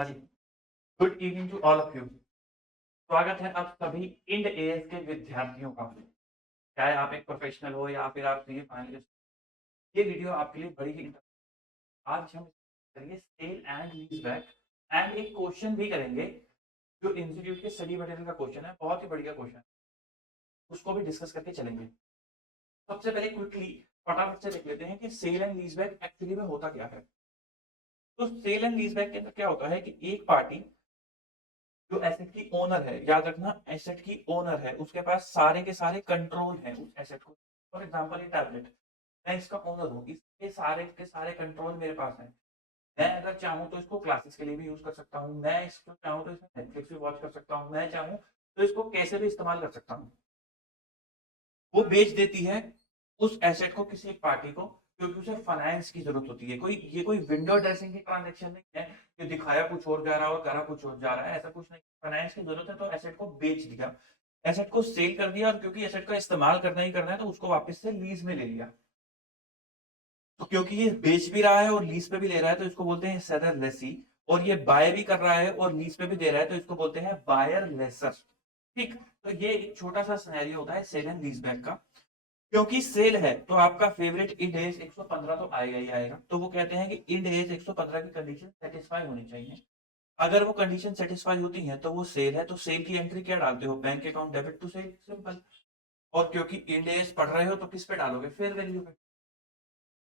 हाँ जी, good evening to all of you. स्वागत है आप सभी इंड एएस के विद्यार्थियों का। चाहे आप एक प्रोफेशनल हो या फिर आप सीए फाइनलिस्ट, ये वीडियो आपके लिए बड़ी ही आज हम करेंगे sale and lease back and एक क्वेश्चन भी करेंगे जो इंस्टीट्यूट के स्टडी मटेरियल का क्वेश्चन है, बहुत ही बढ़िया क्वेश्चन है, उसको भी डिस्कस करके चलेंगे। सबसे पहले क्विकली फटाफट से देख लेते हैं कि sale and lease back actually में होता क्या है। तो सेल एंड लीज बैक के अंदर क्या होता है कि एक पार्टी जो एसेट की ओनर है, याद रखना एसेट की ओनर है, उसके पास सारे के सारे कंट्रोल हैं उस एसेट को। फॉर एग्जांपल ये टैबलेट, मैं इसका ओनर हूँ, इसके सारे के सारे कंट्रोल मेरे पास हैं। मैं अगर चाहूँ तो इसको क्लासेस के लिए भी यूज कर सकता हूँ, मैं इसको चाहूँ तो इसमें नेटफ्लिक्स भी वॉच कर सकता हूँ, मैं चाहूँ तो इसको कैसे भी इस्तेमाल कर सकता हूँ। वो बेच देती है उस एसेट को किसी एक पार्टी को, क्योंकि उसे फाइनेंस की जरूरत होती है। ये कोई विंडो ड्रेसिंग की ट्रांजेक्शन नहीं है कि दिखाया कुछ और जा रहा है और करा कुछ और जा रहा है, ऐसा कुछ नहीं। फाइनेंस की जरूरत है तो एसेट को बेच दिया, एसेट को सेल कर दिया, और क्योंकि एसेट का इस्तेमाल करना ही करना है तो उसको वापस से लीज में ले लिया। तो क्योंकि ये बेच भी रहा है और लीज पे भी ले रहा है तो इसको बोलते हैं सेलर लेसी, और ये बाय भी कर रहा है और लीज पे भी दे रहा है तो इसको बोलते हैं बायर लेसर। ठीक, तो ये एक छोटा सा सिनेरियो होता है सेल एंड लीज बैक का। क्योंकि सेल है तो आपका फेवरेट इंड एज 115 तो आएगा ही आएगा, तो वो कहते हैं कि इंड एज 115 की कंडीशन सेटिस्फाई होनी चाहिए। अगर वो कंडीशन सेटिस्फाई होती है तो वो सेल है, तो सेल की एंट्री क्या डालते हो, bank account debit to sale, simple. और क्योंकि इंड एज पढ़ रहे हो तो किस पे डालोगे, फेयर वैल्यू पे।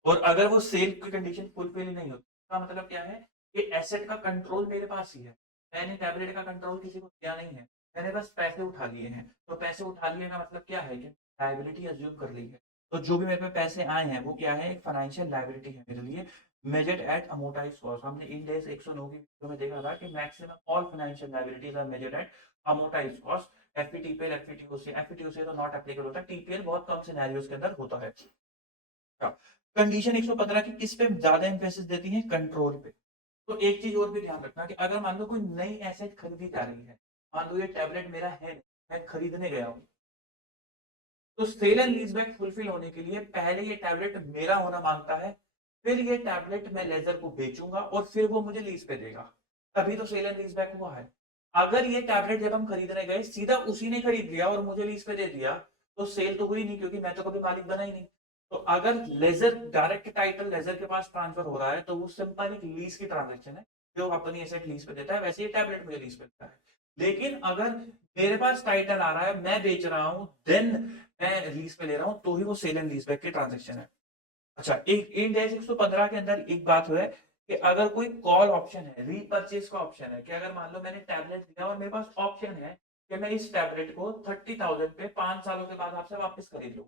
और अगर वो सेल की कंडीशन फुलफिल नहीं होती, इसका मतलब क्या है कि एसेट का कंट्रोल मेरे पास ही है, मैंने टैबलेट का कंट्रोल किसी को दिया नहीं है, मैंने बस पैसे उठा लिए हैं। तो पैसे उठा लिए का मतलब क्या है कि लायबिलिटी अज्यूम कर ली है। तो जो भी मेरे पे पैसे आए हैं वो क्या है, एक फाइनेंशियल लायबिलिटी है मेरे लिए, मेजर्ड एट अमोर्टाइज्ड कॉस्ट। हमने इंड एज 109 की वीडियो में देखा था कि maximum all financial liabilities are measured at amortised cost. FPTPL, FPTOC, FPTOC तो नॉट एप्लीकेबल होता है, टीपीएल बहुत कम सिनेरियोस के अंदर होता है। कंडीशन 115 की किस पे ज्यादा एम्फेसिस देती है, कंट्रोल पे। तो एक चीज और भी ध्यान रखना कि अगर मान लो कोई नई एसेट खरीदी जा रही है, मान लो ये टैबलेट मेरा है, मैं खरीदने गया हूं, तो सेल एंड लीजबैक फुलफिल होने के लिए पहले ये टैबलेट मेरा होना मांगता है, फिर ये टैबलेट मैं लेजर को बेचूंगा और फिर वो मुझे लीज पे देगा, तभी तो सेल एंड लीजबैक हुआ है। अगर ये टैबलेट जब हम खरीदने गए सीधा उसी ने खरीद लिया और मुझे लीज पे दे दिया, तो सेल तो हुई नहीं, क्योंकि मैं तो कभी मालिक बना ही नहीं। तो अगर लेजर डायरेक्ट टाइटल लेजर के पास ट्रांसफर हो रहा है तो वो सिंपल एक लीज की ट्रांजेक्शन है, जो अपनी एसेट लीज पे देता है, वैसे ये टैबलेट मुझे लीज पे देता है। लेकिन अगर मेरे पास टाइटल आ रहा है, मैं बेच रहा हूं, देन मैं लीज पे ले रहा हूं, तो ही वो सेल एंड लीज बैक की ट्रांजेक्शन है। अच्छा, एक इंड एज 115 के अंदर एक बात है कि अगर कोई कॉल ऑप्शन है, रीपर्चेज का ऑप्शन है, कि अगर मान लो मैंने टैबलेट दिया और मेरे पास ऑप्शन है कि मैं इस टैबलेट को 30,000 पे 5 सालों के बाद आपसे वापस खरीद लूँ।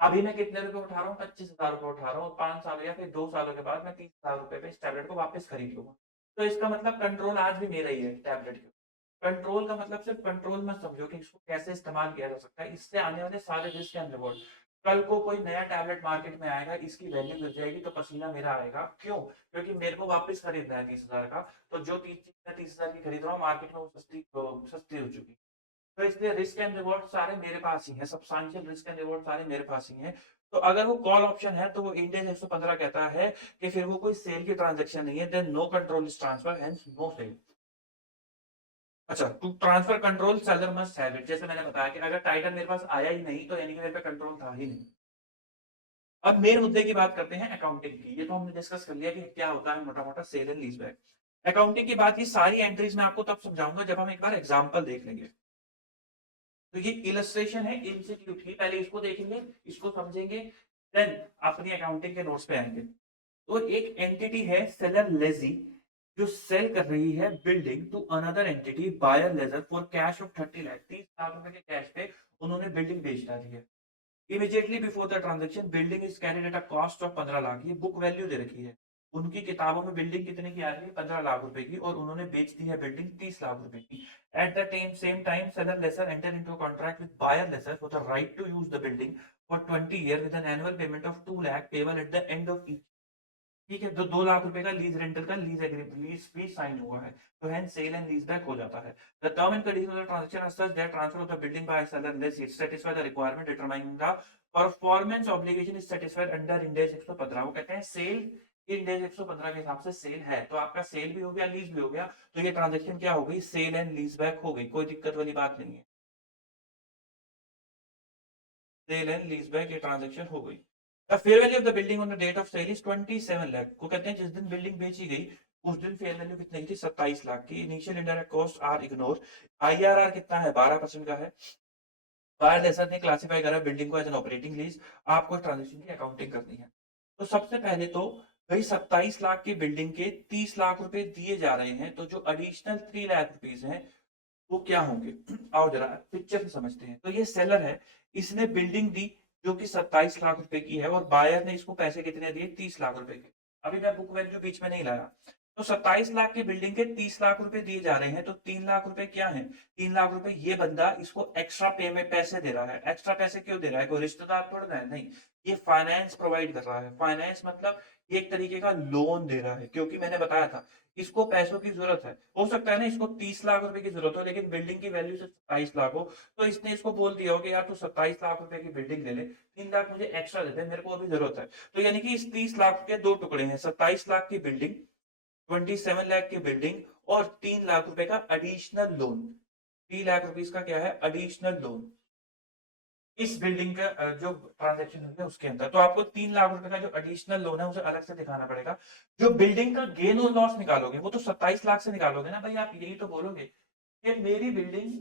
अभी मैं कितने रुपए उठा रहा हूँ, 25,000 रुपए उठा रहा हूँ, 5 साल या फिर 2 सालों के बाद मैं 30,000 रुपए पे इस टैबलेट को वापस खरीद लूंगा। तो इसका मतलब कंट्रोल आज भी मेरा ही है टैबलेट के। कंट्रोल का मतलब सिर्फ कंट्रोल मत समझो कि इसको कैसे इस्तेमाल किया जा सकता है, इससे आने वाले सारे रिस्क एंड रिवॉर्ड। कल को कोई नया टैबलेट मार्केट में आएगा, इसकी वैल्यू गिर जाएगी तो पसीना मेरा आएगा, क्यों, क्योंकि मेरे को वापस खरीदना है 30,000 का। तो जो चीज मैं 30,000 की खरीद रहा हूँ मार्केट में वो सस्ती सस्ती हो चुकी। तो इसलिए रिस्क एंड रिवॉर्ड सारे मेरे पास ही है, सब्सटेंशियल रिस्क एंड रिवॉर्ड सारे मेरे पास ही है। तो अगर वो कॉल ऑप्शन है तो वो इंडेक्स 115 कहता है कि फिर वो कोई सेल की ट्रांजैक्शन नहीं है, then no control is transfer, hence no sale. अच्छा, to transfer control seller must have it, जैसे मैंने बताया कि अगर टाइटल मेरे पास आया ही नहीं तो यानी कि मेरे पे कंट्रोल था ही नहीं। अब मेन मुद्दे की बात करते हैं अकाउंटिंग की। ये तो हमने डिस्कस कर लिया कि क्या होता है मोटा मोटा सेल एंड लीजबैक। अकाउंटिंग की बात, की सारी एंट्रीज मैं आपको तब समझाऊंगा जब हम एक बार एग्जांपल देख लेंगे। तो ये इलस्ट्रेशन है इंस्टीट्यूट की, पहले इसको देखेंगे, इसको समझेंगे, देन अपनी अकाउंटिंग के नोट्स पे आएंगे। तो एक एंटिटी है सेलर लेजी, जो सेल कर रही है building to another entity buyer lessor for cash of 30 lakh, 30 lakh रुपए के कैश पे उन्होंने बिल्डिंग बेच डाली है। Immediately before the transaction building is carried at a cost of 15 lakh, ये बुक वैल्यू दे रखी है। उनकी किताबों में बिल्डिंग कितने की आ रही है, 15 लाख रुपए की, और उन्होंने बेच दी है बिल्डिंग 30 लाख रुपए की। At the same time seller lessor enter into a contract with buyer lessor for the right to use the building for 20 years with an annual payment of 2 lakh payable at the end of each। ठीक है, तो 2 लाख रुपए का lease rental का lease agreement lease भी sign हुआ है, तो hence sale and lease back हो जाता है। The term and condition of the transaction are such that transfer of the building by seller lessee it satisfy the requirement determining the performance obligation is satisfied under index 115। वो कहते हैं cell इन days 115 के हिसाब से cell है, तो आपका cell भी हो गया, लीज भी हो गया, तो ये ट्रांजेक्शन क्या हो गई, सेल एंड लीज बैक हो गई, कोई दिक्कत वाली बात नहीं है। सेल एंड लीज बैक ये ट्रांजेक्शन हो गई। The fair value of the building on the date of sale is 27 lakh. को कहते हैं जिस दिन बिल्डिंग बेची गई उस दिन फेयर वैल्यू कितनी थी, 27 लाख की। Initial indirect cost are ignore. IRR कितना है, 12% का है। बायर लेसर ने क्लासिफाई करा बिल्डिंग को एज एन ऑपरेटिंग लीज। आपको ट्रांजेक्शन की अकाउंटिंग करनी है। तो सबसे पहले तो भाई 27 लाख की बिल्डिंग के 30 लाख रुपए दिए जा रहे हैं, तो जो एडिशनल 3 लाख रुपीज हैं वो क्या होंगे, आओ जरा पिक्चर से समझते हैं। तो ये सेलर है, इसने बिल्डिंग दी जो कि 27 लाख रुपए की है, और बायर ने इसको पैसे कितने दिए, 30 लाख रुपए के। अभी मैं बुक वैल्यू बीच में नहीं लाया। तो 27 लाख की बिल्डिंग के 30 लाख रुपए दिए जा रहे हैं, तो 3 लाख रुपए क्या है, 3 लाख रुपए ये बंदा इसको एक्स्ट्रा पेमेंट पैसे दे रहा है। एक्स्ट्रा पैसे क्यों दे रहा है, कोई रिश्तेदार थोड़ा है, नहीं, ये फाइनेंस प्रोवाइड कर रहा है। फाइनेंस मतलब ये एक तरीके का लोन दे रहा है, क्योंकि मैंने बताया था इसको पैसों की जरूरत है। हो सकता है ना इसको 30 लाख रुपए की जरूरत हो, लेकिन बिल्डिंग की वैल्यू से 27 लाख हो, तो इसने इसको बोल दिया हो कि यार तू 27 लाख रुपए की बिल्डिंग ले ले, 3 लाख मुझे एक्स्ट्रा दे दे, मेरे को अभी जरूरत है। तो यानी कि इस 30 लाख के दो टुकड़े हैं, 27 लाख की बिल्डिंग, 27 लाख की बिल्डिंग, और 3 लाख रुपए का एडिशनल लोन। 3 लाख रुपीस का क्या है, एडिशनल लोन इस बिल्डिंग का जो ट्रांजैक्शन है उसके अंदर। तो आपको 3 लाख रुपए का जो एडिशनल लोन है उसे अलग से दिखाना पड़ेगा। जो बिल्डिंग का गेन और लॉस निकालोगे वो तो 27 लाख से निकालोगे ना भाई। आप यही तो बोलोगे कि मेरी बिल्डिंग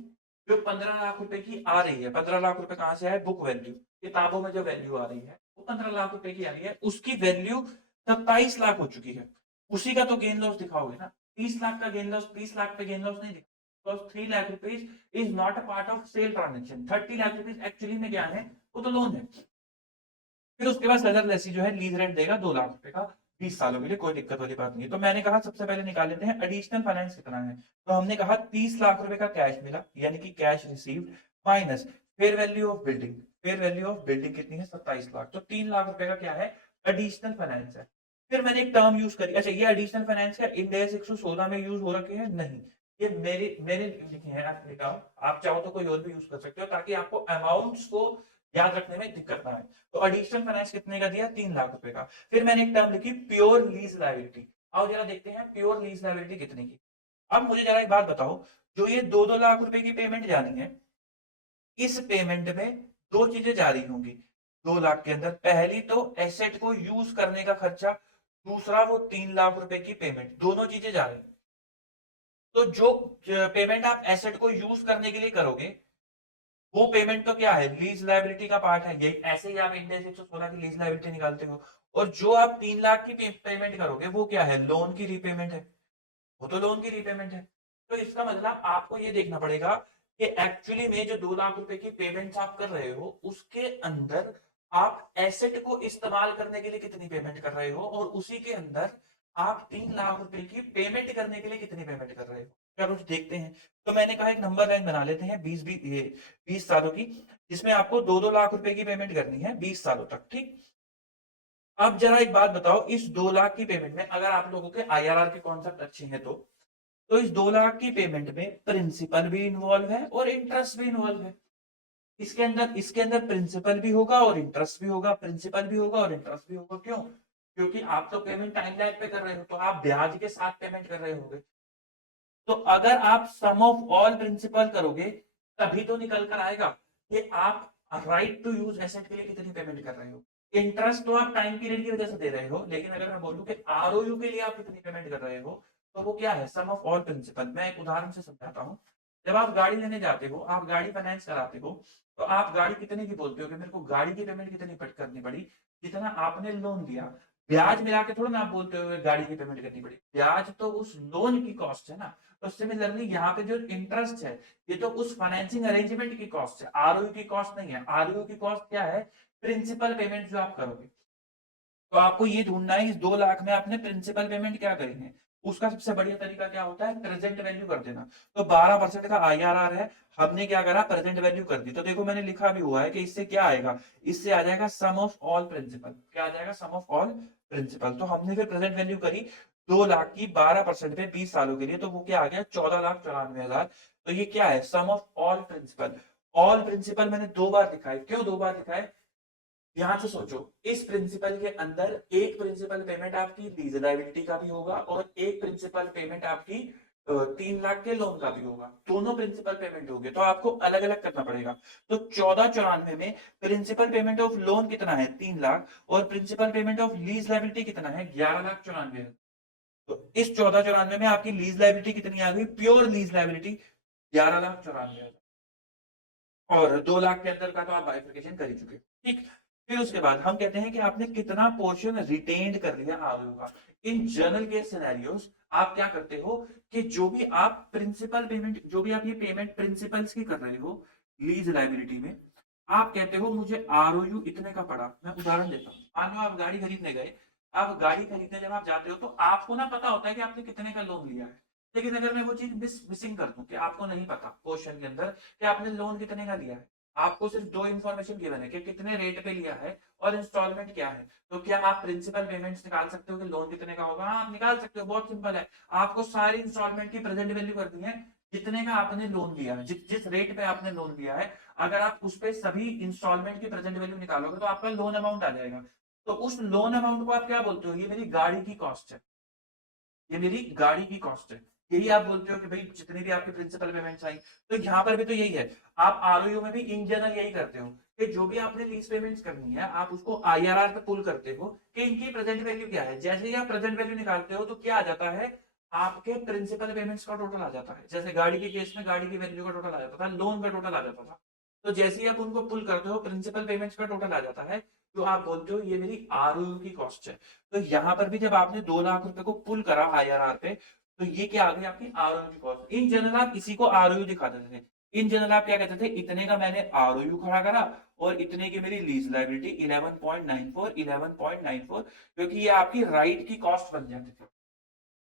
जो 15 लाख रुपए की आ रही है, 15 लाख रुपए कहां से है, बुक वैल्यू, किताबों में जो वैल्यू आ रही है वो 15 लाख रुपए की आ रही है, उसकी वैल्यू 27 लाख हो चुकी है। उसी का तो गेन लॉस दिखाओगे ना। 30 लाख का गेन लॉस 30 लाख पे गेन लॉस नहीं दिखा, because 3 lakh rupees is not a part of sale transaction। 30 lakh rupees actually में क्या है, वो तो लोन है। फिर उसके बाद सेलर लेसी जो है लीज रेंट देगा 2 लाख रुपए का 20 सालों के लिए, कोई दिक्कत वाली बात नहीं है। तो मैंने कहा सबसे पहले निकाल लेते हैं एडिशनल फाइनेंस कितना है। तो हमने कहा 30 लाख रुपए का कैश मिला, यानी कि cash received, minus fair value of building. Fair value of building कितनी है, 27 लाख। तो 3 लाख रुपए का क्या है, एडिशनल फाइनेंस है। फिर मैंने एक टर्म यूज करी। अच्छा, ये एडिशनल फाइनेंस का इंड AS 116 में यूज हो रखे हैं, नहीं, ये मेरे मेरे लिखे हैं, आप लिखा, आप चाहो तो कोई और भी यूज कर सकते हो, ताकि आपको अमाउंट्स को याद रखने में दिक्कत ना आए। तो एडिशनल फाइनेंस कितने का दिया, 3 लाख रुपए का। फिर मैंने एक टर्म लिखी प्योर लीज लायबिलिटी। आओ जरा देखते हैं प्योर लीज लायबिलिटी कितने की। अब मुझे जरा एक बात बताओ, जो ये 2-2 लाख रुपए की पेमेंट जानी है, इस पेमेंट में दो चीजें जारी होंगी 2 लाख के अंदर। पहली तो एसेट को यूज करने का खर्चा, दूसरा वो 3 लाख रुपए की पेमेंट, दोनों चीजें जा रही। तो जो पेमेंट आप एसेट को यूज करने के लिए करोगे वो पेमेंट तो क्या है, लीज लायबिलिटी का पार्ट है। ये ऐसे ही आप इंड AS 116 की लीज लायबिलिटी निकालते हो। और जो आप 3 लाख की पेमेंट करोगे वो क्या है, लोन की रीपेमेंट है, वो तो लोन की रीपेमेंट है। तो इसका मतलब आपको ये देखना पड़ेगा कि एक्चुअली में जो 2 लाख रुपए की पेमेंट आप कर रहे हो उसके अंदर आप एसेट को इस्तेमाल करने के लिए कितनी पेमेंट कर रहे हो, और उसी के अंदर आप 3 लाख रुपए की पेमेंट करने के लिए कितनी पेमेंट कर रहे हो। क्या कुछ देखते हैं। तो मैंने कहा एक नंबर लाइन बना लेते हैं 20 सालों की, जिसमें आपको 2-2 लाख रुपए की पेमेंट करनी है 20 सालों तक, ठीक। अब जरा एक बात बताओ, इस 2 लाख की पेमेंट में अगर आप लोगों के IRR के कॉन्सेप्ट अच्छे हैं तो इस 2 लाख की पेमेंट में प्रिंसिपल भी इन्वॉल्व है और इंटरेस्ट भी इन्वॉल्व है। इसके अंदर प्रिंसिपल भी होगा और इंटरेस्ट भी होगा, प्रिंसिपल भी होगा और इंटरेस्ट भी होगा। क्यों, क्योंकि आप तो पेमेंट टाइम लैग पे कर रहे हो, तो आप ब्याज के साथ पेमेंट कर रहे होंगे। तो अगर आप सम ऑफ ऑल प्रिंसिपल करोगे तभी तो निकल कर आएगा कि आप राइट टू यूज एसेट के लिए कितनी पेमेंट कर रहे हो। इंटरेस्ट तो आप टाइम पीरियड की वजह से दे रहे हो, लेकिन अगर मैं बोलूं कि ROU के लिए आप कितनी पेमेंट कर रहे हो, तो वो क्या है, सम ऑफ ऑल प्रिंसिपल। मैं एक उदाहरण से समझाता हूँ। जब आप गाड़ी लेने जाते हो, आप गाड़ी फाइनेंस कराते हो, तो आप गाड़ी कितने की बोलते हो कि मेरे को गाड़ी की पेमेंट कितनी करनी पड़ी, जितना आपने लोन दिया। ब्याज मिला के थोड़ा ना आप बोलते हो गाड़ी की पेमेंट करनी पड़ी, ब्याज तो उस लोन की कॉस्ट है ना। तो सिमिलरली यहाँ पे जो इंटरेस्ट है ये तो उस फाइनेंसिंग अरेंजमेंट की कॉस्ट है, ROU की कॉस्ट नहीं है। ROU की कॉस्ट क्या है, प्रिंसिपल पेमेंट जो आप करोगे। तो आपको ये ढूंढना है इस 2 लाख में आपने प्रिंसिपल पेमेंट क्या करी है। उसका सबसे बढ़िया तरीका क्या होता है, प्रेजेंट वैल्यू कर देना। तो 12% का IRR है, हमने क्या करा, प्रेजेंट वैल्यू कर दी। तो देखो मैंने लिखा भी हुआ है कि इससे क्या आएगा, इससे आ जाएगा सम ऑफ ऑल प्रिंसिपल। क्या आ जाएगा, सम ऑफ ऑल प्रिंसिपल। तो हमने फिर प्रेजेंट वैल्यू करी 2 लाख की 12% पे 20 सालों के लिए, तो वो क्या आ गया, 14,94,000। तो ये क्या है, sum of all principal. All principal मैंने 2 बार लिखा है, क्यों 2 बार लिखा है, ध्यान से सोचो, इस प्रिंसिपल के अंदर एक प्रिंसिपल पेमेंट आपकी लीज लायबिलिटी का भी होगा और एक प्रिंसिपल पेमेंट आपकी 3 लाख के लोन का भी होगा। दोनों प्रिंसिपल पेमेंट होंगे तो आपको अलग अलग करना पड़ेगा। तो 1494 में प्रिंसिपल पेमेंट ऑफ लोन कितना है 3 लाख और principal payment of lease liability कितना है 11,94,000। तो इस 1494 में आपकी लीज लायबिलिटी कितनी आ गई, प्योर लीज लायबिलिटी 11,94,000 और 2 लाख के अंदर का तो आप बाइफिकेशन कर ही चुके। ठीक, फिर उसके बाद हम कहते हैं कि आपने कितना पोर्शन रिटेन्ड कर लिया आरओयू का। इन जनरल केस सिनेरियोस आप क्या करते हो कि जो भी आप प्रिंसिपल पेमेंट, जो भी आप ये पेमेंट प्रिंसिपल्स की कर रहे हो लीज लायबिलिटी में, आप कहते हो मुझे आरओयू इतने का पड़ा। मैं उदाहरण देता हूँ, मान लो आप गाड़ी खरीदने गए। आप गाड़ी खरीदने जब आप जाते हो तो आपको ना पता होता है कि आपने कितने का लोन लिया है। लेकिन अगर मैं वो चीज मिसिंग कर दूं कि आपको नहीं पता क्वेश्चन के अंदर कि आपने लोन कितने का लिया है, आपको सिर्फ 2 इन्फॉर्मेशन गिवन है कि कितने रेट पे लिया है और इंस्टॉलमेंट क्या है, तो क्या आप प्रिंसिपल पेमेंट्स निकाल सकते हो कि लोन कितने का होगा? हाँ, आप निकाल सकते हो, बहुत सिंपल है। आपको सारी इंस्टॉलमेंट की प्रेजेंट वैल्यू करनी है जितने का आपने लोन लिया है, जिस रेट पे आपने लोन लिया है। अगर आप उस पे सभी इंस्टॉलमेंट की प्रेजेंट वैल्यू निकालोगे तो आपका लोन अमाउंट आ जाएगा। तो उस लोन अमाउंट को आप क्या बोलते हो? ये मेरी गाड़ी की कॉस्ट है, ये मेरी गाड़ी की कॉस्ट है। यही आप बोलते हो कि भाई जितनी भी आपकी प्रिंसिपल पेमेंट्स आई। तो यहाँ पर भी तो यही है, आप आरओयू में भी इन जनरल यही करते हो कि जो भी आपने लीज पेमेंट्स करनी है आप उसको आईआरआर पे पुल करते हो कि इनकी प्रेजेंट वैल्यू क्या है। जैसे ही आप प्रेजेंट वैल्यू निकालते हो तो क्या आ जाता है, आपके प्रिंसिपल पेमेंट्स का टोटल आ जाता है। जैसे गाड़ी के केस में गाड़ी की वैल्यू का टोटल आ जाता था, लोन का टोटल आ जाता था। तो जैसे ही आप उनको पुल करते हो प्रिंसिपल पेमेंट्स का टोटल आ जाता है, तो आप बोलते हो ये मेरी आरओयू की कॉस्ट है। तो यहाँ पर भी जब आपने 2 लाख रुपए को पुल करा आईआरआर पे, तो ये क्या आ गई आपकी आरओयू की कॉस्ट। इन जनरल आप इसी को आरओयू दिखा देते थे। इन जनरल आप क्या कहते थे, इतने का मैंने आरओयू खड़ा करा और इतने की मेरी लीज लायबिलिटी 11.94 क्योंकि ये आपकी राइट की कॉस्ट बन जाती थी।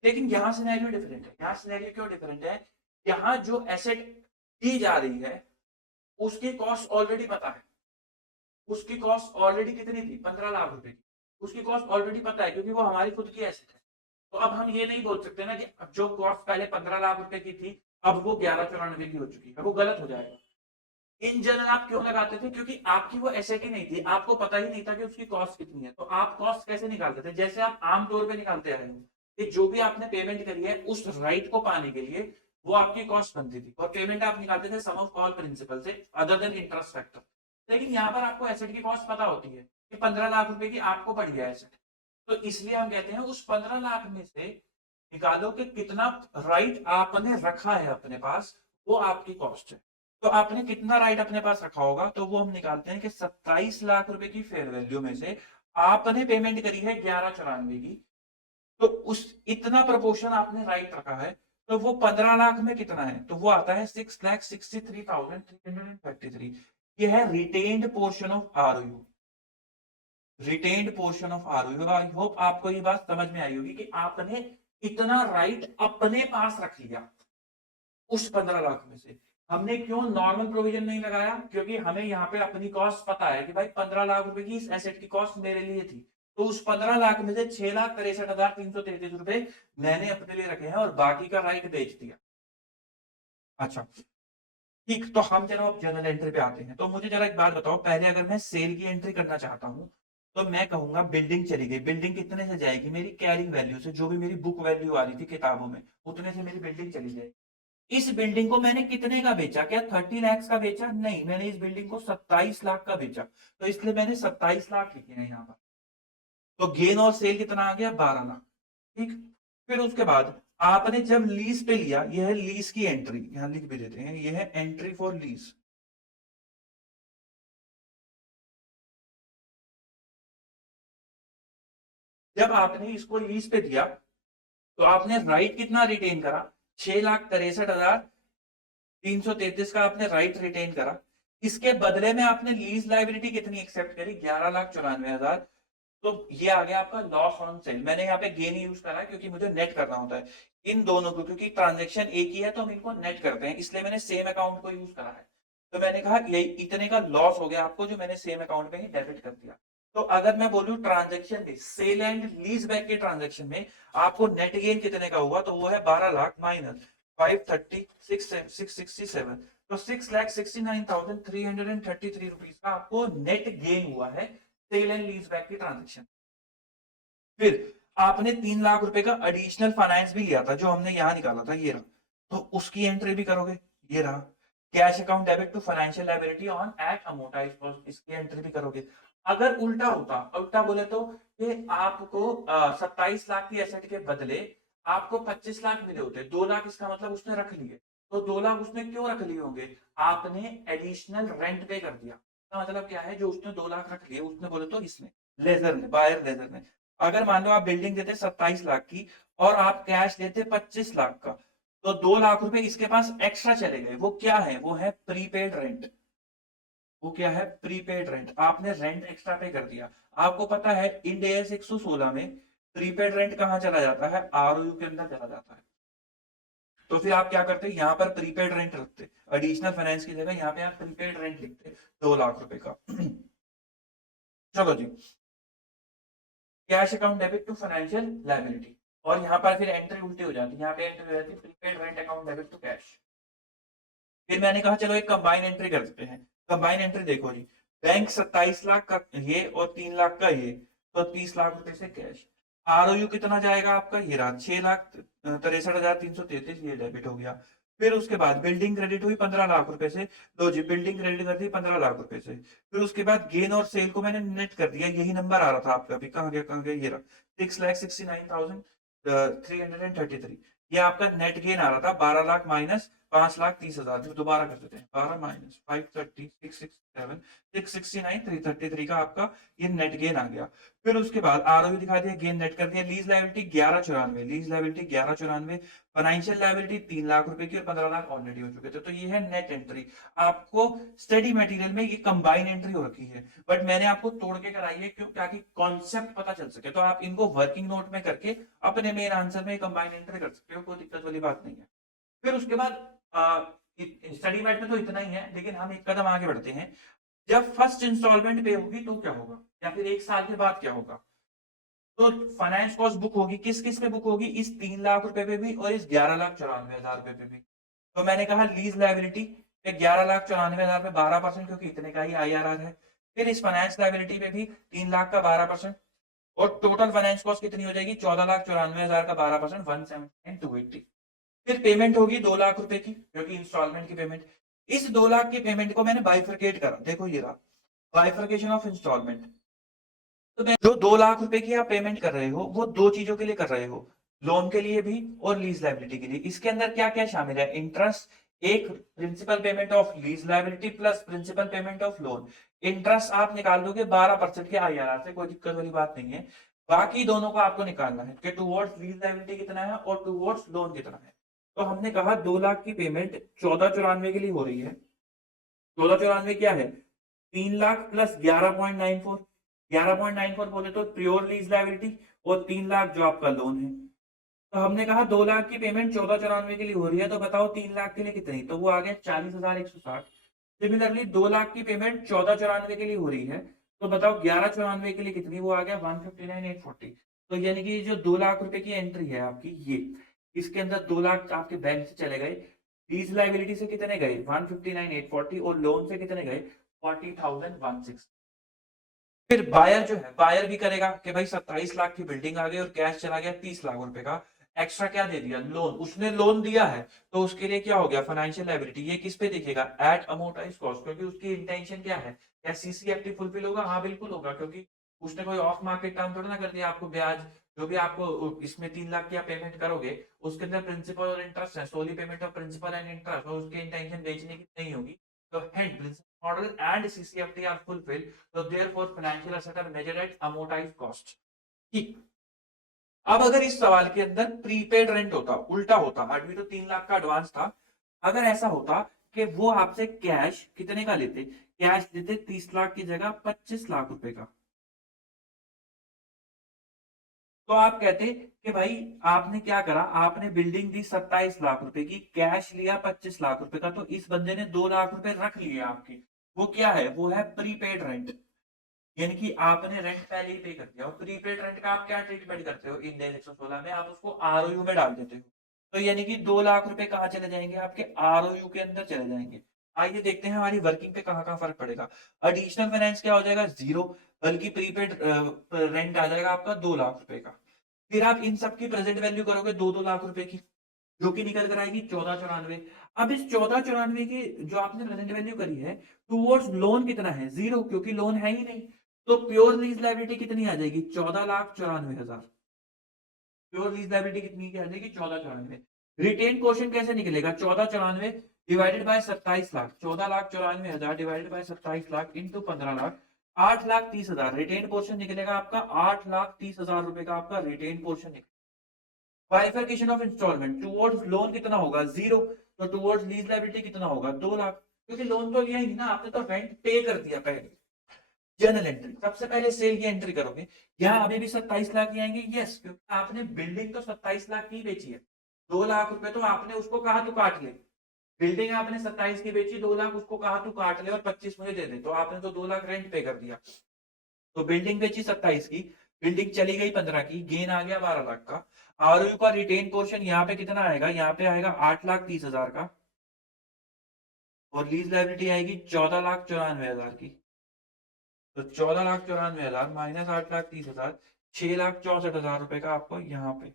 लेकिन यहाँ सिनेरियो डिफरेंट है। यहाँ सिनेरियो क्यों डिफरेंट है? यहाँ जो एसेट दी जा रही है उसकी कॉस्ट ऑलरेडी पता है। उसकी कॉस्ट ऑलरेडी कितनी थी, 15 लाख रुपए की। उसकी कॉस्ट ऑलरेडी पता है क्योंकि वो हमारी खुद की एसेट है। तो अब हम ये नहीं बोल सकते ना कि जो कॉस्ट पहले 15 लाख रुपए की थी अब वो 1194 की हो चुकी है, वो गलत हो जाएगा। इन जनरल आप क्यों लगाते थे? क्योंकि आपकी वो एसेट ही नहीं थी, आपको पता ही नहीं था कि उसकी कॉस्ट कितनी है। तो आप कॉस्ट कैसे निकालते थे? जैसे आप आमतौर पे निकालते आए हो कि जो भी आपने पेमेंट करी है उस राइट को पाने के लिए वो आपकी कॉस्ट बनती थी और पेमेंट आप निकालते थे सम ऑफ ऑल प्रिंसिपल से अदर देन इंटरेस्ट फैक्टर। लेकिन यहाँ पर आपको एसेट की कॉस्ट पता होती है कि 15 लाख रुपए की आपको पड़ गया एसेट। तो इसलिए हम कहते हैं उस 15 लाख में से निकालो कि कितना राइट आपने रखा है अपने पास, वो आपकी कॉस्ट है। तो आपने कितना राइट अपने पास रखा होगा, तो वो हम निकालते हैं कि 27 लाख रुपए की फेयर वैल्यू में से आपने पेमेंट करी है 1194 की। तो उस इतना प्रपोर्शन आपने राइट रखा है, तो वो 15 लाख में कितना है, तो वो आता है 6,63,333। ये है retained portion of ROU. Retained portion of ROU. I hope आपको ये बात समझ में आई होगी कि आपने इतना राइट अपने पास रख लिया उस 15 लाख में से। हमने क्यों नॉर्मल प्रोविजन नहीं लगाया? क्योंकि हमें यहाँ पे अपनी कॉस्ट पता है कि भाई 15 लाख रुपए की इस एसेट की कॉस्ट मेरे लिए थी। तो उस 15 लाख में से 6,63,333 रुपए मैंने अपने लिए रखे हैं और बाकी का राइट बेच दिया। अच्छा, ठीक, तो हम चलो अब जर्नल एंट्री पे आते हैं। तो मुझे जरा एक बात बताओ, पहले अगर मैं सेल की एंट्री करना चाहता हूँ तो मैं कहूंगा बिल्डिंग चली गई। बिल्डिंग कितने से जाएगी? मेरी कैरिंग वैल्यू से, जो भी मेरी बुक वैल्यू आ रही थी किताबों में उतने से मेरी बिल्डिंग चली जाएगी। इस बिल्डिंग को मैंने कितने का बेचा? क्या 30 लाख का बेचा? नहीं, मैंने इस बिल्डिंग को 27 लाख का बेचा। तो इसलिए मैंने 27 लाख लिखे हैं यहाँ पर। तो गेन और सेल कितना आ गया? 12 लाख। ठीक, फिर उसके बाद आपने जब लीज पे लिया, यह है लीज की एंट्री, यहां लिख भी देते हैं, यह है एंट्री फॉर लीज। जब आपने इसको लीज पे दिया तो आपने राइट कितना रिटेन करा? 6,63,333 का आपने राइट रिटेन करा। इसके बदले में आपने लीज लाइबिलिटी कितनी एक्सेप्ट करी? 11,94,000। तो ये आ गया आपका लॉस ऑन सेल। मैंने यहाँ पे गेन यूज करा है क्योंकि मुझे नेट करना होता है इन दोनों को, क्योंकि ट्रांजेक्शन एक ही है तो हम इनको नेट करते हैं, इसलिए मैंने सेम अकाउंट को यूज करा है। तो मैंने कहा ये इतने का लॉस हो गया आपको जो मैंने सेम अकाउंट में ही डेबिट कर दिया। तो अगर मैं बोलूं ट्रांजेक्शन में, सेल एंड लीज बैक के ट्रांजेक्शन में आपको नेट गेन कितने का हुआ, तो वो है 12 लाख माइनस 530,667। तो 6,69,333 रुपीज का आपको नेट गेन हुआ है सेल एंड लीज बैक की ट्रांजेक्शन। फिर आपने 3 लाख रुपए का एडिशनल फाइनेंस भी लिया था जो हमने यहां निकाला था, ये रहा, तो उसकी एंट्री भी करोगे, ये रहा। Cash account debit to financial liability on at amortised cost, इसकी एंट्री भी करोगे। अगर उल्टा होता, उल्टा बोले तो कि आपको 27 लाख की एसेट के बदले आपको 25 लाख मिले होते, 2 लाख इसका मतलब उसने रख लिए, तो 2 लाख उसने क्यों रख लिए होंगे? आपने एडिशनल रेंट पे कर दिया। इसका मतलब क्या है, जो उसने 2 लाख रख लिए, उसने बोले तो इसने लेजर ने, बायर लेजर ने, अगर मान लो आप बिल्डिंग देते 27 लाख की और आप कैश देते 25 लाख का, तो 2 लाख रुपए इसके पास एक्स्ट्रा चले गए। वो क्या है? वो है प्रीपेड रेंट। वो क्या है? Prepaid rent. आपने रेंट एक्स्ट्रा पे कर दिया। आपको पता है इंड एस 116 में प्रीपेड रेंट कहां चला जाता है? आरओयू के अंदर चला जाता है। तो फिर आप क्या करते? यहाँ पर प्रीपेड रेंट रखते, एडिशनल फाइनेंस की जगह यहाँ पे आप प्रीपेड रेंट लिखते 2 लाख रुपए का। चलो जी, cash account debit to financial liability, और यहाँ पर फिर एंट्री उल्टी हो जाती है, यहाँ पे एंट्री हो जाती है prepaid rent account debit to cash. फिर मैंने कहा चलो एक कंबाइन एंट्री कर सकते हैं। कंबाइन एंट्री देखो जी, बैंक 27 लाख का ये और 3 लाख का ये, तो 30 लाख रुपए से कैश। आरओयू कितना जाएगा आपका? ये रहा 6,63,333, ये डेबिट हो गया। फिर उसके बाद बिल्डिंग क्रेडिट हुई 15 लाख रुपए से, लो जी बिल्डिंग क्रेडिट कर दी 15 लाख रुपए से। फिर उसके बाद गेन और सेल को मैंने नेट कर दिया, यही नंबर आ रहा था आपका अभी, कहाँ गया कहाँ गया, ये रहा 6,69,333, ये आपका नेट गेन आ रहा था 12 लाख माइनस 5,30,000। जो दोबारा कर देते हैं, 12 माइनस 530 667 669,333 का आपका ये नेट गेन आ गया। फिर उसके बाद आरओयू दिखा दिया, गेन नेट कर दिया। Lease liability 1194, lease liability 1194, financial liability 3 lakh रुपए की और 15 लाख ऑलरेडी हो चुके थे, तो ये है नेट एंट्री। आपको स्टडी मटेरियल में ये कंबाइन एंट्री हो रखी है, बट मैंने आपको तोड़ के कराई है, क्यों? ताकि कॉन्सेप्ट पता चल सके। तो आप इनको वर्किंग नोट में करके अपने मेन आंसर में कंबाइन एंट्री कर सकते हो, कोई दिक्कत वाली बात नहीं है। फिर उसके बाद स्टडी मेट में तो इतना ही है, लेकिन हम एक कदम आगे बढ़ते हैं। जब फर्स्ट इंस्टॉलमेंट पे होगी तो क्या होगा, या फिर 1 साल के बाद क्या होगा? तो फाइनेंस कॉस्ट बुक होगी, किस किस पे बुक होगी? इस 3 लाख रुपए पे भी और इस 11,94,000 रुपए पे भी। तो मैंने कहा लीज लायबिलिटी पे 11,94,000 पे 12%, क्योंकि इतने का ही आईआरआर है। फिर इस फाइनेंस लायबिलिटी पे भी 3 लाख का 12%, और टोटल फाइनेंस कॉस्ट कितनी हो जाएगी? 14,94,000 का 12%, 179,280। फिर पेमेंट होगी 2 लाख रुपए की, क्योंकि इंस्टॉलमेंट की पेमेंट। इस 2 लाख की पेमेंट को मैंने बाइफरकेट करा, देखो ये रहा बाइफरकेशन ऑफ इंस्टॉलमेंट। तो मैं जो 2 लाख रुपए की आप पेमेंट कर रहे हो, वो 2 चीजों के लिए कर रहे हो, लोन के लिए भी और लीज लायबिलिटी के लिए। इसके अंदर क्या क्या शामिल है? इंटरेस्ट, एक principal payment of lease liability plus principal payment of loan. Interest आप निकाल दोगे 12% के आईआरआर से, कोई दिक्कत वाली बात नहीं है। बाकी दोनों को आपको निकालना है कि टूवर्ड्स लीज लायबिलिटी कितना है और टूवर्ड्स लोन कितना है। तो हमने कहा 2 लाख की पेमेंट 1494 के लिए हो रही है। 1494 क्या है? 3 लाख प्लस 11.94, 11.94 बोले तो प्योर लीज लायबिलिटी, और 3 लाख जो आपका लोन है। तो हमने कहा 2 लाख की पेमेंट 1494 के लिए हो रही है, तो बताओ 3 लाख के लिए कितनी? तो वो आ गया 40,160। सिमिलरली 2 लाख की पेमेंट 1494 के लिए हो रही है, तो बताओ 1194 के लिए कितनी? वो आ गया 159,840। तो यानी कि जो 2 लाख रुपए की एंट्री है आपकी, ये इसके अंदर 2 लाख आपके बैंक से चले गए, लीज लायबिलिटी से कितने गए? 159,840, और लोन से कितने गए? 40,160। फिर बायर जो है, बायर भी करेगा कि भाई 27 लाख की बिल्डिंग आ गई और कैश चला गया 30 लाख रुपए का, एक्स्ट्रा क्या दे दिया? लोन। उसने लोन दिया है, तो उसके लिए क्या हो गया? Financial liability. ये किस पे दिखेगा? एट अमोर्टाइज्ड कॉस्ट, क्योंकि उसकी इंटेंशन क्या है? क्या सीसीएफटी फुलफिल होगा? हाँ बिल्कुल होगा, क्योंकि उसने कोई ऑफ मार्केट टर्म थोड़ा ना कर दिया आपको। ब्याज जो भी आपको इसमें 3 लाख की आप पेमेंट करोगे, उसके अंदर प्रिंसिपल और इंटरेस्ट है, solely payment of principal and interest, और उसकी इंटेंशन बेचने की नहीं होगी। तो hence principal model and CCFT are fulfil, so therefore financial asset are measured at amortized cost। ठीक। अब अगर इस सवाल के अंदर प्रीपेड रेंट होता, उल्टा होता, अभी तो 3 लाख का एडवांस था, अगर ऐसा होता कि वो आपसे कैश कितने का लेते? कैश देते 30 लाख की जगह 25 लाख रुपए का, तो आप कहते कि भाई आपने क्या करा? आपने बिल्डिंग दी 27 लाख रुपए की, कैश लिया 25 लाख रुपए का, तो इस बंदे ने 2 लाख रुपए रख लिए आपके। वो क्या है? वो है प्रीपेड रेंट, यानी कि आपने रेंट पहले ही पे कर दिया। और प्रीपेड रेंट का आप क्या ट्रीटमेंट करते हो? इंड 116 में आप उसको आरओयू में डाल देते हो। तो यानी कि 2 लाख रुपए कहाँ चले जाएंगे? आपके आरओयू के अंदर चले जाएंगे। आइए देखते हैं हमारी वर्किंग पे कहाँ कहाँ फर्क पड़ेगा। एडिशनल फाइनेंस क्या हो जाएगा? 0। बल्कि प्रीपेड रेंट आ जाएगा आपका 2 लाख रुपए का। फिर आप इन सब की प्रेजेंट वैल्यू करोगे 2-2 लाख रुपए की, जो कि निकल कर आएगी 1494। अब इस 1494 की जो आपने प्रेजेंट वैल्यू करी है, टुवर्ड्स लोन कितना है? 0, क्योंकि लोन है ही नहीं। तो प्योर लीज लायबिलिटी कितनी आ जाएगी? 14,94,000। प्योर लीज लायबिलिटी कितनी की आ जाएगी? 1494। रिटेन पोर्शन कैसे निकलेगा? 1494 divided by 27 lakh, 14,94,000 divided by 27 lakh into 15 lakh, 8,30,000 retain portion निकलेगा आपका। 8,30,000 रुपए का आपका रिटेन पोर्शन निकलेगा। Bifurcation of instalment, towards loan कितना होगा? 0। तो टुवर्ड्स लीज लायबिलिटी कितना होगा? 2 लाख, क्योंकि लोन तो लिया ही ना आपने, तो रेंट पे कर दिया पहले। जर्नल एंट्री, सबसे पहले सेल की एंट्री करोगे। यहाँ अभी भी 27 लाख ही आएंगे, यस, क्योंकि आपने बिल्डिंग तो 27 लाख की बेची है। 2 लाख रुपए तो आपने उसको कहा तो काट ले। बिल्डिंग आपने 27 की बेची, 2 लाख उसको कहा तू काट ले और 25 मुझे दे दे, तो आपने तो 2 लाख रेंट पे कर दिया। तो बिल्डिंग बेची 27 की, बिल्डिंग चली गई 15 की, गेन आ गया 12 लाख का। आरओयू का रिटेन पोर्शन यहाँ पे कितना आएगा? यहाँ पे आएगा 8,30,000 का, और लीज लायबिलिटी आएगी 14,94,000 की। तो 14,94,000 माइनस 8,30,000, 6,64,000 रुपए का आपको यहाँ पे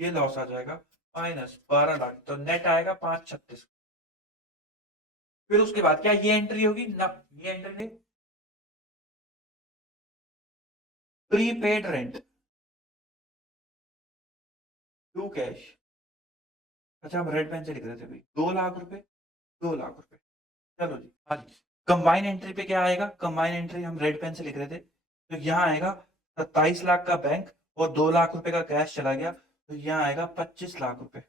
ये लॉस आ जाएगा, माइनस 12 लाख, तो नेट आएगा 536। फिर उसके बाद क्या ये एंट्री होगी ना? ये entry prepaid rent to cash. अच्छा, हम रेड पेन से लिख रहे थे भाई, 2 लाख रुपए, 2 लाख रुपए। चलो जी, हाँ जी। कंबाइन एंट्री पे क्या आएगा? कंबाइन एंट्री हम रेड पेन से लिख रहे थे, तो यहाँ आएगा 27 लाख का बैंक और 2 लाख रुपए का कैश चला गया, तो यहाँ आएगा 25 लाख रुपए।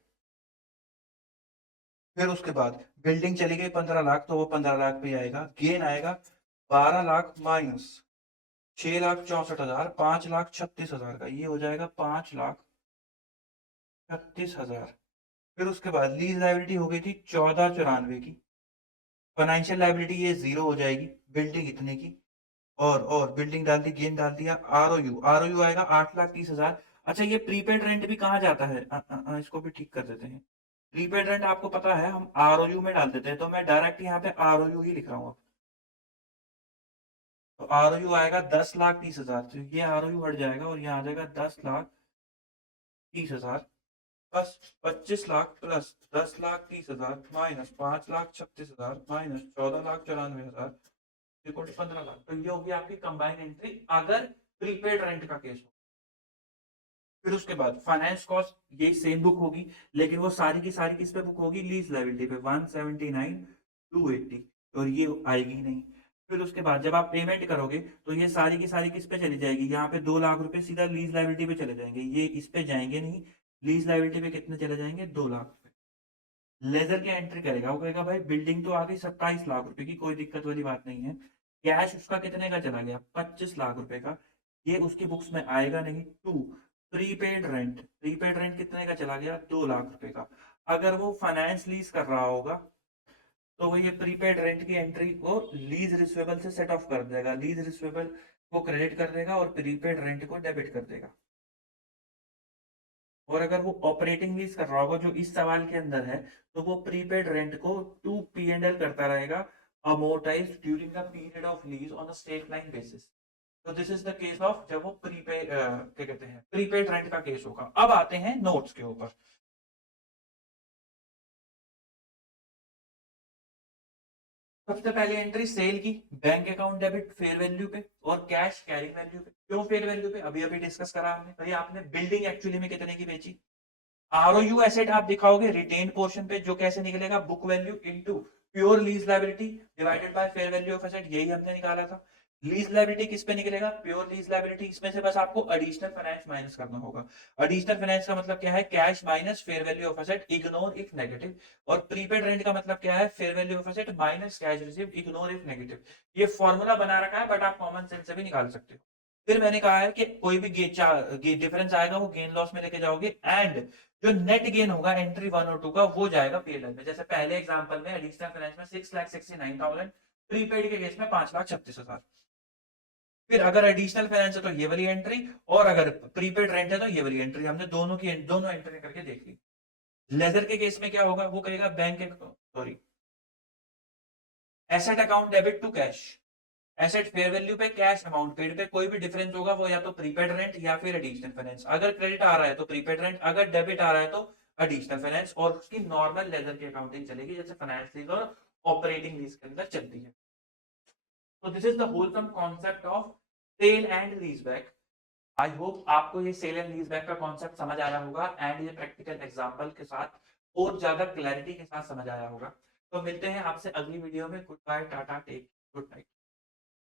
फिर उसके बाद बिल्डिंग चली गई 15 लाख, तो वो 15 लाख पे आएगा, गेन आएगा 12 लाख माइनस 6,64,000, 5,36,000 का, ये हो जाएगा 5,36,000। फिर उसके बाद लीज लायबिलिटी हो गई थी 1494 की, फाइनेंशियल लायबिलिटी ये 0 हो जाएगी, बिल्डिंग इतने की, और बिल्डिंग डाल दी, गेन डाल दिया, आरओयू, आरओयू आएगा 8,30,000। अच्छा, ये प्रीपेड रेंट भी कहाँ जाता है? इसको भी ठीक कर देते हैं। प्रीपेड रेंट आपको पता है हम आरओयू में डाल देते हैं, तो मैं डायरेक्ट यहाँ पे आरओयू ही लिख रहा हूँ। तो आरओयू आएगा 10,30,000, तो ये आरओयू हट जाएगा और यहाँ आ जाएगा 10,30,000, बस 25 lakh plus 10,30,000 minus 5,36,000 minus 14,94,000 equal to 15 lakh. तो ये होगी आपकी कंबाइन एंट्री अगर प्रीपेड रेंट का केस हो। फिर उसके बाद फाइनेंस कॉस्ट ये सेम बुक होगी, लेकिन वो सारी की सारी किस पे बुक होगी? लीज लायबिलिटी पे, 179,280, और ये आएगी नहीं। फिर उसके बाद जब आप पेमेंट करोगे तो ये सारी की सारी किस पे चली जाएगी? यहाँ पे 2 लाख रुपए सीधा लीज लायबिलिटी पे चले जाएंगे, ये इस पे जाएंगे नहीं। लीज लायबिलिटी पे कितने चले जाएंगे? 2 लाख रुपए। लेजर क्या एंट्री करेगा? वो कहेगा भाई बिल्डिंग तो आ गई 27 लाख रुपए की, कोई दिक्कत वाली बात नहीं है। कैश उसका कितने का चला गया? 25 लाख रुपए का, ये उसकी बुक्स में आएगा नहीं। To prepaid rent, prepaid rent कितने का चला गया? 2 लाख रुपए का। अगर वो फाइनेंस लीज कर रहा होगा तो वो ये प्रीपेड रेंट की एंट्री को लीज रिसीवेबल से सेट ऑफ कर देगा, लीज रिसीवेबल को क्रेडिट कर देगा और प्रीपेड रेंट को डेबिट कर देगा। और अगर वो ऑपरेटिंग लीज कर रहा होगा जो इस सवाल के अंदर है, तो वो प्रीपेड रेंट को टू P&L करता रहेगा, amortised during the period of lease on a straight line basis. तो this is the case of जब वो प्रीपेड क्या कहते हैं, प्रीपेड रेंट का केस होगा। अब आते हैं नोट्स के ऊपर। सबसे पहले एंट्री सेल की, bank account debit fair value पे और कैश कैरिंग वैल्यू पे। क्यों फेयर वैल्यू पे? अभी अभी डिस्कस करा हमने। भाई आपने बिल्डिंग एक्चुअली में कितने की बेची? आरओयू एसेट आप दिखाओगे रिटेन पोर्शन पे, जो कैसे निकलेगा? Book value into pure lease liability divided by fair value of asset, यही हमने निकाला था। लीज लायबिलिटी किस पे निकलेगा? Pure lease liability. इसमें से बस आपको एडिशनल फाइनेंस माइनस करना होगा। एडिशनल फाइनेंस का मतलब क्या है? Cash minus fair value of asset, ignore if negative. और प्रीपेड रेंट का मतलब क्या है? Fair value of asset minus cash received, ignore if negative. ये फॉर्मूला बना रखा है, बट आप कॉमन सेंस से भी निकाल सकते हो। फिर मैंने कहा है कि कोई भी डिफरेंस आएगा वो गेन लॉस में लेके जाओगे, एंड जो नेट गेन होगा एंट्री 1 और 2 का, वो जाएगा पीएनएल में। जैसे पहले एग्जांपल में एडिशनल फाइनेंस में 6,69,000, प्रीपेड के केस में 5,36,000। फिर अगर एडिशनल फाइनेंस है तो ये वाली एंट्री, और अगर प्रीपेड रेंट है तो ये वाली एंट्री। हमने दोनों एंट्री करके देख ली। लेजर के केस में क्या होगा? वो कहेगा bank sorry asset account debit to cash, asset fair value पे, कैश अमाउंट पेड पे कोई भी डिफरेंस होगा वो या तो प्रीपेड रेंट या फिर एडिशनल फाइनेंस। अगर क्रेडिट आ रहा है तो प्रीपेड रेंट, अगर डेबिट आ रहा है तो एडिशनल फाइनेंस, और उसकी नॉर्मल लेजर की अकाउंटिंग चलेगी जैसे फाइनेंस लीज और ऑपरेटिंग लीज के अंदर चलती है। तो this is the wholesome concept of sale and lease back. I hope आपको ये सेल एंड लीज बैक का कॉन्सेप्ट समझ आया होगा एंड ये प्रैक्टिकल एग्जांपल के साथ और ज्यादा क्लैरिटी के साथ समझ आया होगा। तो मिलते हैं आपसे अगली वीडियो में। गुड बाय, टाटा, टेक गुड नाइट।